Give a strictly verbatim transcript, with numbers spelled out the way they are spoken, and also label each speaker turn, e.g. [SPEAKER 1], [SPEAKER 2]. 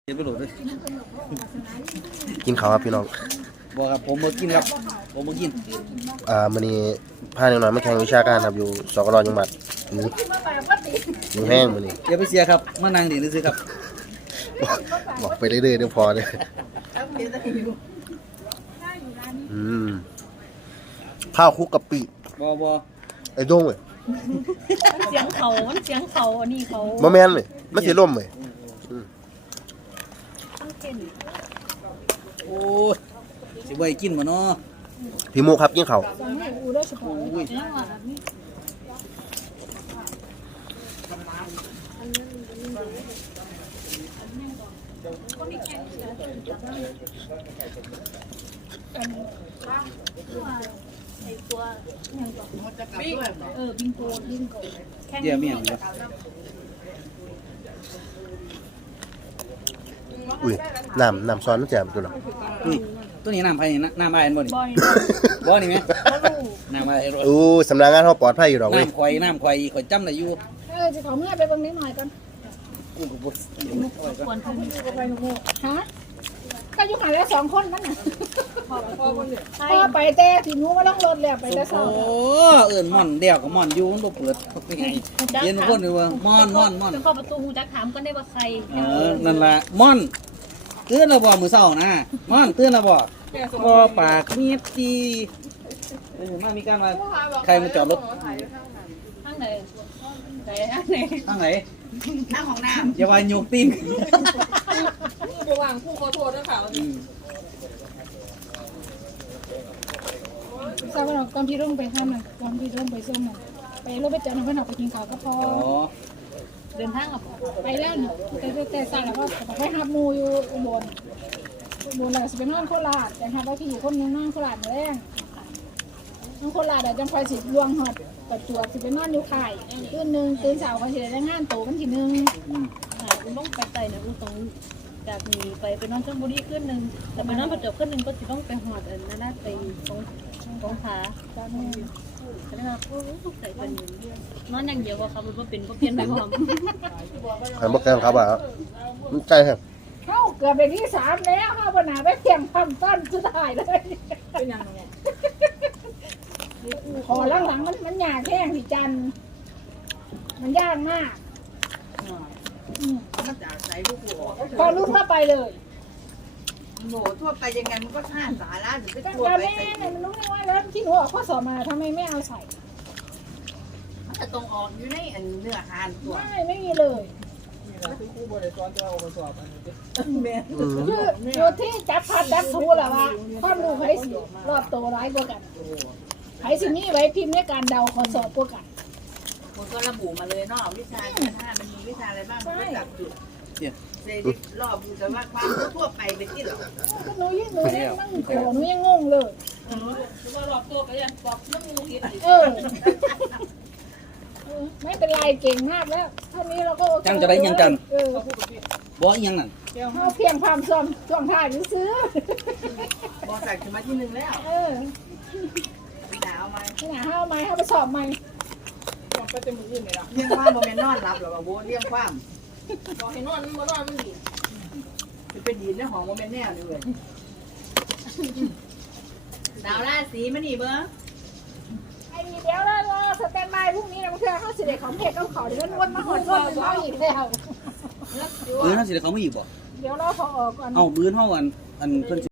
[SPEAKER 1] เดี๋ยวไปโหลดเลย
[SPEAKER 2] กินข้าวครับพี่น้อง
[SPEAKER 1] บอกครับผมมากินครับผมมากิน
[SPEAKER 2] อ่ามื้อนี้พาหน่อยๆมาแข่งวิชาการครับอยู่สกลจังหวัดหนูหนูแห้งมื้อนี้
[SPEAKER 1] อย่าไปเสียครับมานั่งดีนึกซื้อครับ
[SPEAKER 2] บอกไปเรื่อยๆเดี๋ยวพอเลยอืมข้าวคลุกกะปิ
[SPEAKER 1] บอบอ
[SPEAKER 2] ไอ้โด้งเว้ย
[SPEAKER 3] มันเสียงเขามันเสียงเขาอันนี้เขา
[SPEAKER 2] บ่แม่นเว้ยมันสิล่มเว้ย
[SPEAKER 3] ต้องเต้น
[SPEAKER 1] โอ้ยสิไว้กินมาเนาะ
[SPEAKER 2] พี่มุครับกินข้าว
[SPEAKER 1] อุ้ย
[SPEAKER 3] ยังว่านี่ ไอ้ตัวยังก็เออบิงโกบิงโกแค่
[SPEAKER 1] เดี๋ยวเมียงครับ
[SPEAKER 2] อุ้ยน้ำน้ำซ้อนมันแจ่มตัวเนาะ
[SPEAKER 1] นี่ตัวนี้น้ำไผ่นี่น้ำอะไรบ่นี่
[SPEAKER 3] บอย
[SPEAKER 1] บ่นี่ไหมน้ำอะไรรถ
[SPEAKER 2] อู้สำนักงานเฮาปลอดภัยอยู่ดอกเว้ย
[SPEAKER 1] น้ำควายน้ำควายข่อยจำได้อยู่
[SPEAKER 4] เออจะขอเมื่อไปตรงนี้หน่อยกัน
[SPEAKER 1] กูกับบด
[SPEAKER 3] ควรทำ
[SPEAKER 4] ไปหนูฮะก็ยุ่งหาแล้วสองคนนั่นน่ะ
[SPEAKER 3] พอพอคนเนี่ย
[SPEAKER 4] พอไปแต่ถึงนู้นก็ต้องรถแล้วไปแต่ส
[SPEAKER 1] โอ้
[SPEAKER 4] อง
[SPEAKER 1] เอิ้นม่อนเดี่ยวกับม่อนอยู่มันบ่เปิดเป็นไงเย็นคนเลยว่าม่อนม่อนม่อน
[SPEAKER 3] จะเข้าประตูหูจักถามก็ได้ว่าใคร
[SPEAKER 1] เออนั่นล่ะม่อนเตือนแล้วบ่มื้อเช้านะม่อนเตือนแล้วบ่บ่ปากเมียบจีเออมามีการมาใครมาจอดรถ
[SPEAKER 3] ข้างไหนไหนอันไหน
[SPEAKER 1] ทางไหน
[SPEAKER 4] นั่งของน้
[SPEAKER 1] อย่าว่าโยกตีน
[SPEAKER 4] ำระหว่างผู้ขอโทษด้วยค่ะ
[SPEAKER 1] อืม
[SPEAKER 4] ทราบว่าตอนที่ร่งไปห้ามน่ะตอนที่ร่งไปส้มน่ะไปรถไปเจอหนึ่งเพื่อนออกไปกินข้าวก็พอ
[SPEAKER 1] อ๋อ
[SPEAKER 3] เดินทางกับ
[SPEAKER 4] ไปแล้วน่ะแต่แต่แต่สั่งแล้วก็ไปฮับมูอยู่อุบลอุบลแล้วจะไปนอนโคราชแต่ฮับว่าพี่คนนึงนอนโคราชมาแรงนอนโคราชเดี๋ยวจังคอยสิลวงหอบประจวบสิไปนอนอยู่ไข่ตื่นหนึ่งตื่นสาวคอยสิได้งานโตกันทีนึง
[SPEAKER 3] หาอุ้งต้องไปไต่เนี่ยอุ้งต้องจากนี้ไปไปนอนชลบุรีขึ้นหนึ่งแต่ไปนอนประจวบขึ้นหนึ่งก็จะต้องไปหอดอันนั้นน่าไปตรงตรงขาก็เลยว่าโอ้ใส่เป็นนอนอย่างเดียวก็ขับรถว่าเป็นก็เปลี่ยนไปพร้อม
[SPEAKER 2] หันบ่แกงครับอ่ะมันใกล้ครับ
[SPEAKER 4] เข้าเกือบเป็นที่สามแล้วเข้าปัญหาไปเพียงพันต้นสุดท้ายเลยเป็นยังไงขอหลังๆมันมันยากแห้งที่จันมันยากมากพอรู้ทั่วไปเลย
[SPEAKER 5] โหทั่วไปยังไงมันก็ท่าสาระหรือไป
[SPEAKER 4] แต่
[SPEAKER 5] ทั่วไป
[SPEAKER 4] แม่เนี่ยมันรู้ไม่ว่าแล้วที่หนูออกข้อสอบมาทำไมไม่เอาใส่
[SPEAKER 5] มันจะตรงออกอยู่ในอันเนื้อหานตัว
[SPEAKER 4] ไม่ไม่มีเลย
[SPEAKER 5] แม่
[SPEAKER 2] อืม
[SPEAKER 4] คืออยู่ที่จับพัดจับทูแหละว่าความรู้ใครสิรอบตัวร้ายกว่ากันใครสินี่ไว้พิมพ์ในการเดาข้อสอบกว่ากัน
[SPEAKER 5] มันก็ระบุมาเลยเนาะวิชาเนี่ยถ้ามันมีวิชาอะไรบ้างมันก็จับจุด
[SPEAKER 1] เนี่ย
[SPEAKER 5] เซริรอบดูแต่ว่าความรู้ทั่วไปเป็นที่หรอ
[SPEAKER 4] ก็หนูยังหนูยังนั่งโผล่หนูยังงงเลย
[SPEAKER 3] ว่ารอบตัวก็ยังบอกน้ำมูกอีก
[SPEAKER 4] เออเออไม่เป็นไรเก่งมากแล้วเท่านี้เราก็โอเค
[SPEAKER 1] จังจะได้ยังกัน
[SPEAKER 4] เออ
[SPEAKER 1] บ่อีหยังนั่น
[SPEAKER 4] เอาเพียงความซ้อมช่วงท้ายซื้อ
[SPEAKER 5] บอกจากถึงมาที่หนึ่งแล้ว
[SPEAKER 4] เออ
[SPEAKER 5] หนาวไหม
[SPEAKER 4] ขนาดห้าไม้ห้าไปสอบใหม่
[SPEAKER 5] เลี้ยงความโมเมนนอนรับหรอโบเลี้ยงความ
[SPEAKER 3] บอกให้นอนมันนอนมันดี
[SPEAKER 5] มันเป็นดีในห้องโมเมนแน่เลยดาวราศีมันนี่เบ้อ
[SPEAKER 4] ไอ้เดี๋ยวแล้วรอสแตนบายพรุ่งนี้นะเพื่อนเขาสิเด็กของเพจต้องขอเดี๋ยววนมาหอดวนเป็นเขาอีกแล้ว
[SPEAKER 1] เออน่าสิได้เขาไม่อีกบ่
[SPEAKER 4] เดี๋ยวรอพอออกก่อน
[SPEAKER 1] เอ้ามื้อเฮาอันอันเพิ่น